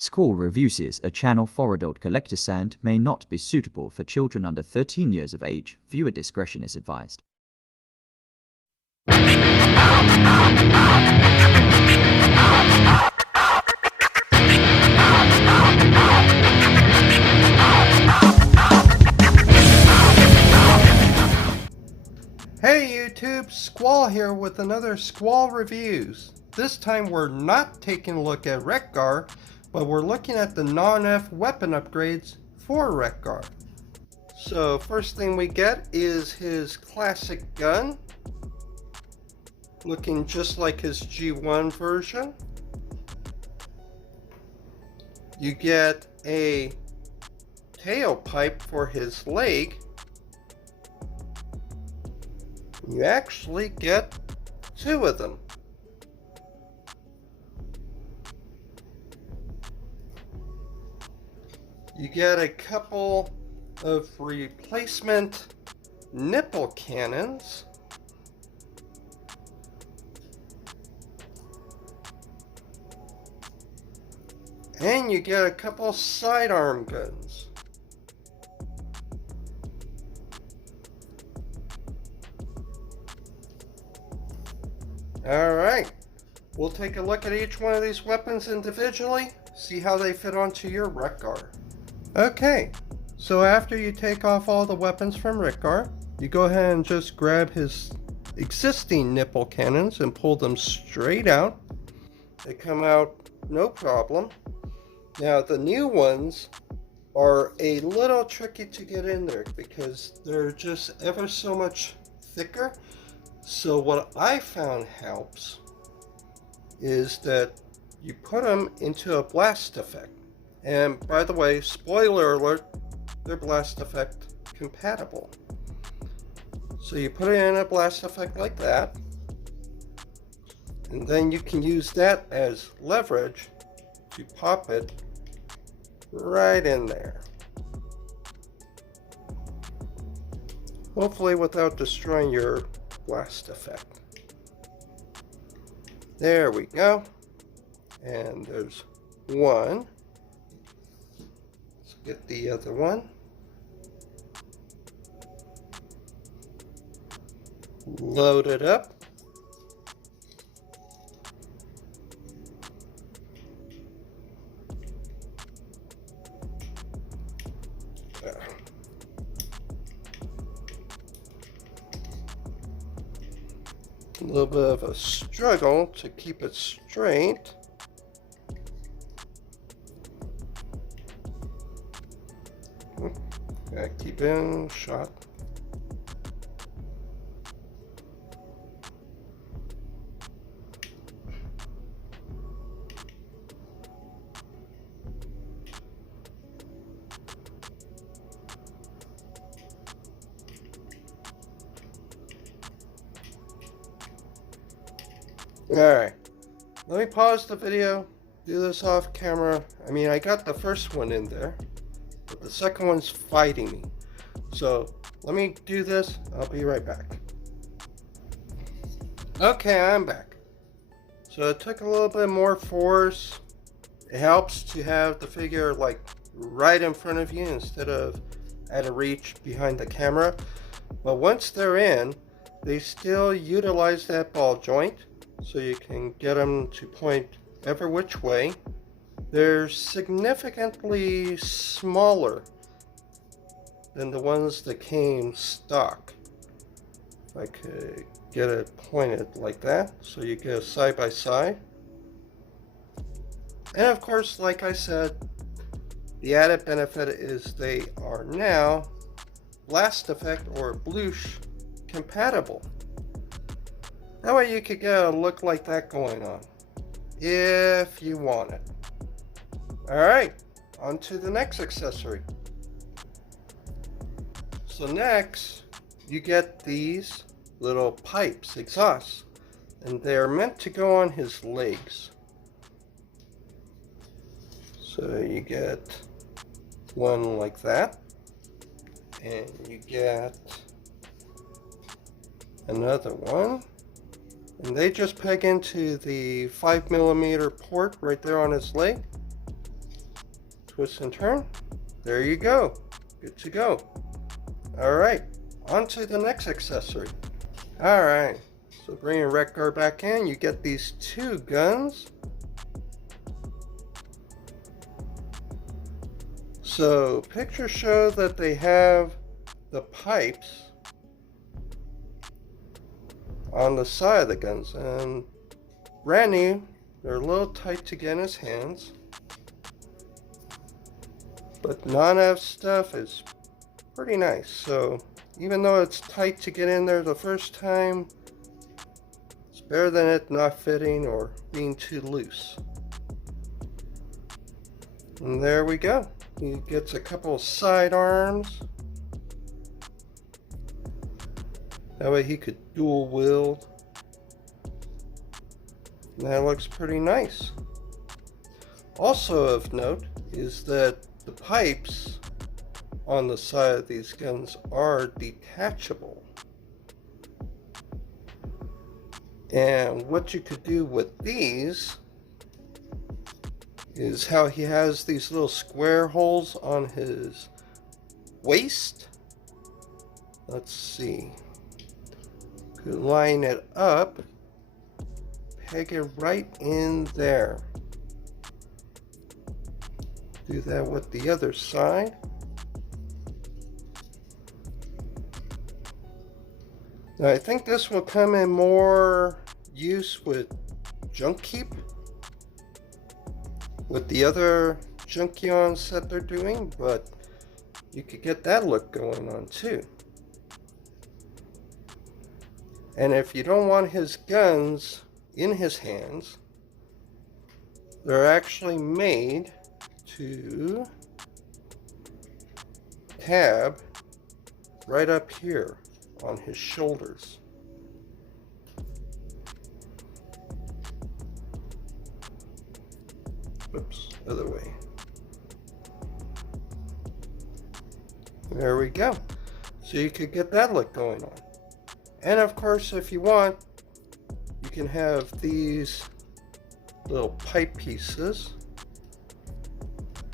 Squall reviews a channel for adult collector sand may not be suitable for children under 13 years of age. Viewer discretion is advised. Hey YouTube, Squall here with another Squall Reviews. This time we're not taking a look at Wreck-Gar, but we're looking at the Nonnef weapon upgrades for Wreck-Gar. So first thing we get is his classic gun, looking just like his G1 version. You get a tailpipe for his leg. You actually get two of them. You get a couple of replacement nipple cannons. And you get a couple sidearm guns. Alright, we'll take a look at each one of these weapons individually, see how they fit onto your Wreck-Gar. Okay, so after you take off all the weapons from Wreck-Gar, you go ahead and just grab his existing nipple cannons and pull them straight out. They come out no problem. Now the new ones are a little tricky to get in there because they're just ever so much thicker. So what I found helps is that you put them into a blast effect. And by the way, spoiler alert, they're blast effect compatible. So you put it in a blast effect like that, and then you can use that as leverage to pop it right in there. Hopefully without destroying your blast effect. There we go. And there's one. Let's get the other one. Load it up. A little bit of a struggle to keep it straight. Gotta keep it in shot. Alright, let me pause the video, do this off camera. I mean, I got the first one in there, but the second one's fighting me. So let me do this, I'll be right back. Okay, I'm back. So it took a little bit more force. It helps to have the figure like right in front of you instead of at a reach behind the camera. But once they're in, they still utilize that ball joint. So you can get them to point every which way. They're significantly smaller than the ones that came stock. If I could get it pointed like that, so you get a side by side. And of course, like I said, the added benefit is they are now blast effect or bloosh compatible. That way you could get a look like that going on, if you want it. Alright, on to the next accessory. So next, you get these little pipes, exhausts, and they are meant to go on his legs. So you get one like that, and you get another one. And they just peg into the 5mm port right there on his leg. twist and turn. There you go. Good to go. Alright, on to the next accessory. Alright, so bringing Wreck-Gar back in, you get these two guns. So pictures show that they have the pipes on the side of the guns, and brand new. They're a little tight to get in his hands, but Nonnef stuff is pretty nice. So even though it's tight to get in there the first time, it's better than it not fitting or being too loose. And there we go. He gets a couple of side arms. That way he could dual wield. And that looks pretty nice. Also of note is that the pipes on the side of these guns are detachable. And what you could do with these is how he has these little square holes on his waist. Let's see. Could line it up, peg it right in there. Do that with the other side. Now I think this will come in more use with junk keep, with the other Junkions that they're doing, but you could get that look going on too. And if you don't want his guns in his hands, they're actually made to tab right up here on his shoulders. Oops, other way. There we go. So you could get that look going on. And of course, if you want, you can have these little pipe pieces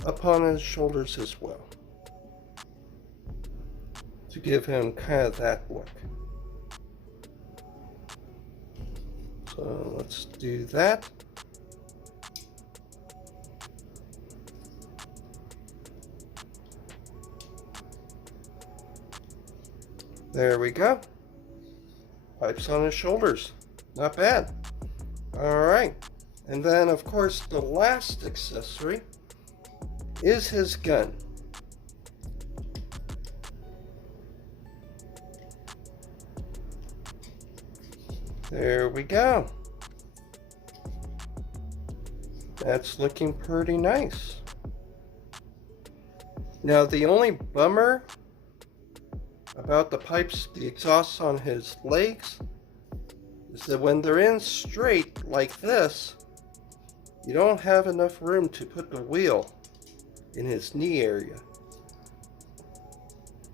up on his shoulders as well, to give him kind of that look. So let's do that. There we go. Pipes on his shoulders. Not bad. Alright. And then, of course, the last accessory is his gun. There we go. That's looking pretty nice. Now, the only bummer about the pipes, the exhausts on his legs, is that when they're in straight like this, you don't have enough room to put the wheel in his knee area.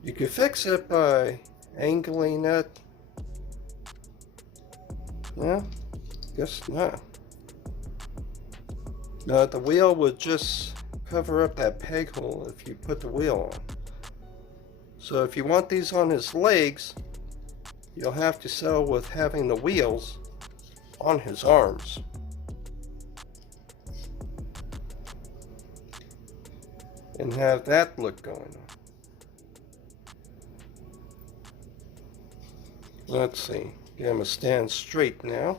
You could fix it by angling it. Yeah, guess not. No, the wheel would just cover up that peg hole if you put the wheel on. So if you want these on his legs, you'll have to settle with having the wheels on his arms. And have that look going on. Let's see. Get him to stand straight now.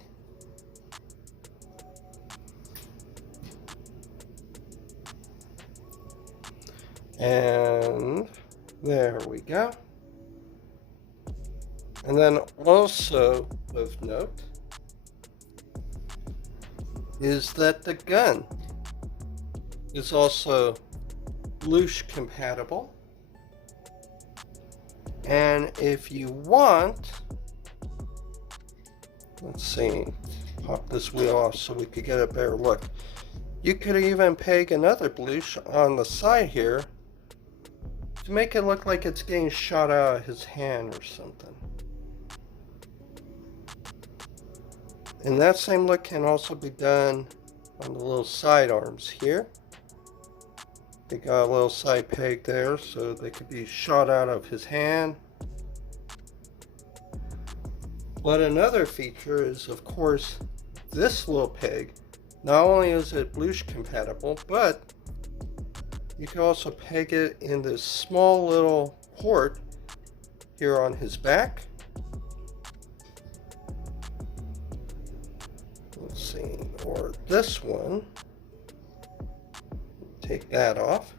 And there we go. And then also of note is that the gun is also Blush compatible. And if you want, let's see, pop this wheel off so we could get a better look. You could even peg another Blush on the side here to make it look like it's getting shot out of his hand or something. And that same look can also be done on the little side arms here. They got a little side peg there so they could be shot out of his hand. But another feature is, of course, this little peg. Not only is it Bluetooth compatible, but you can also peg it in this small little port here on his back. Let's see, or this one. Take that off.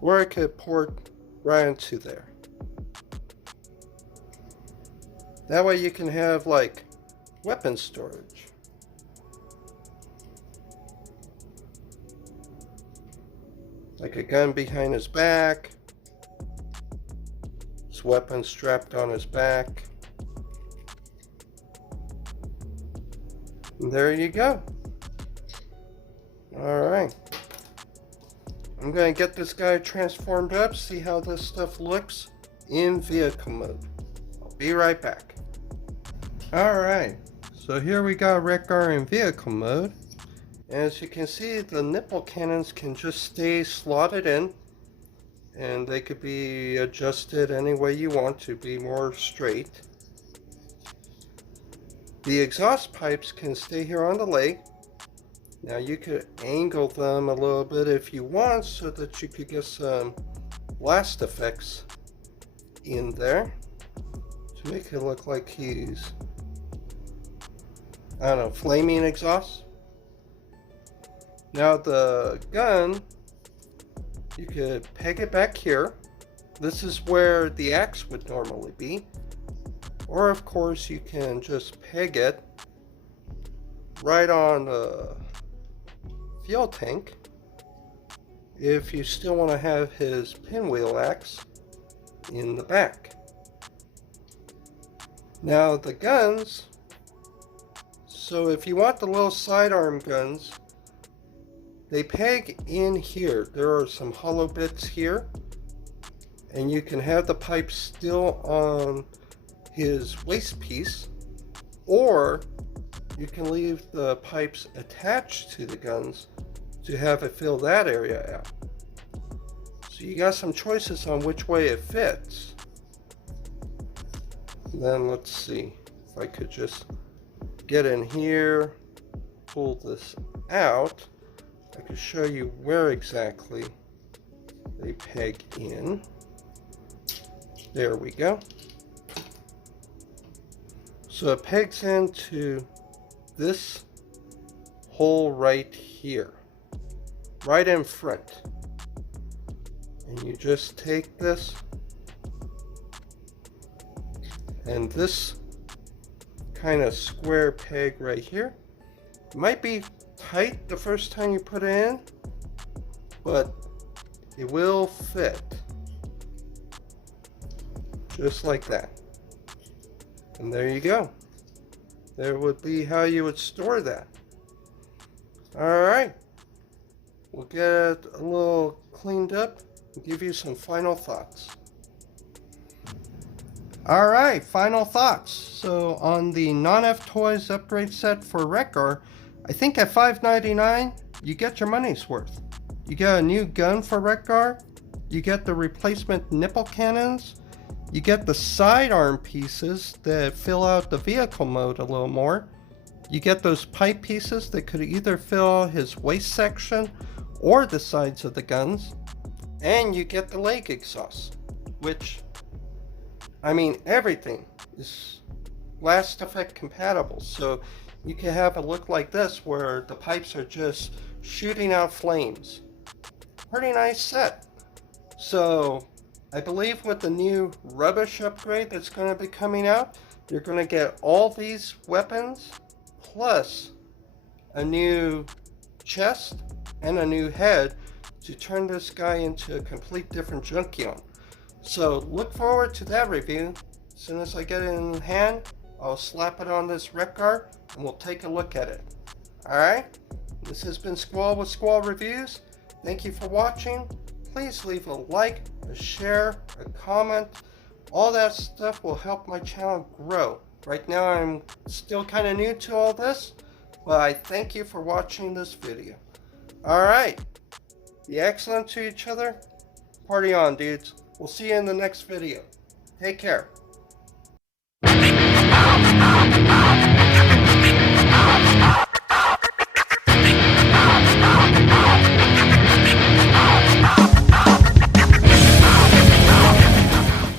Or I could port right into there. That way you can have like weapon storage. Like a gun behind his back. His weapon strapped on his back. And there you go. Alright. I'm going to get this guy transformed up, see how this stuff looks in vehicle mode. I'll be right back. Alright, so here we got Wreck-Gar in vehicle mode. As you can see, the nipple cannons can just stay slotted in, and they could be adjusted any way you want to be more straight. The exhaust pipes can stay here on the leg. Now you could angle them a little bit if you want so that you could get some blast effects in there to make it look like he's, I don't know, flaming exhaust. Now the gun, you could peg it back here. This is where the axe would normally be. Or of course you can just peg it right on the fuel tank if you still want to have his pinwheel axe in the back. Now the guns, so if you want the little sidearm guns, they peg in here. There are some hollow bits here, and you can have the pipe still on his waist piece, or you can leave the pipes attached to the guns to have it fill that area out. So you got some choices on which way it fits. Then let's see if I could just get in here, pull this out. I could show you where exactly they peg in. There we go. So it pegs into this hole right here, right in front. And you just take this, and this kind of square peg right here, it might be tight the first time you put it in, but it will fit just like that. And there you go. There would be how you would store that. Alright, we'll get it a little cleaned up and give you some final thoughts. Alright, final thoughts. So on the Nonnef Toys upgrade set for Wreck-Gar, I think at $5.99 you get your money's worth. You get a new gun for Wreck-Gar, you get the replacement nipple cannons, you get the sidearm pieces that fill out the vehicle mode a little more, you get those pipe pieces that could either fill his waist section or the sides of the guns, and you get the leg exhaust, which, I mean, everything is blast effect compatible, so you can have a look like this where the pipes are just shooting out flames. Pretty nice set. So I believe with the new rubbish upgrade that's going to be coming out, you're going to get all these weapons plus a new chest and a new head to turn this guy into a complete different Junkion. So look forward to that review. As soon as I get it in hand, I'll slap it on this Wreck-Gar and we'll take a look at it. Alright? This has been Squall with Squall Reviews. Thank you for watching. Please leave a like, a share, a comment. All that stuff will help my channel grow. Right now I'm still kind of new to all this, Well, I thank you for watching this video. Alright, be excellent to each other. Party on, dudes. We'll see you in the next video. Take care.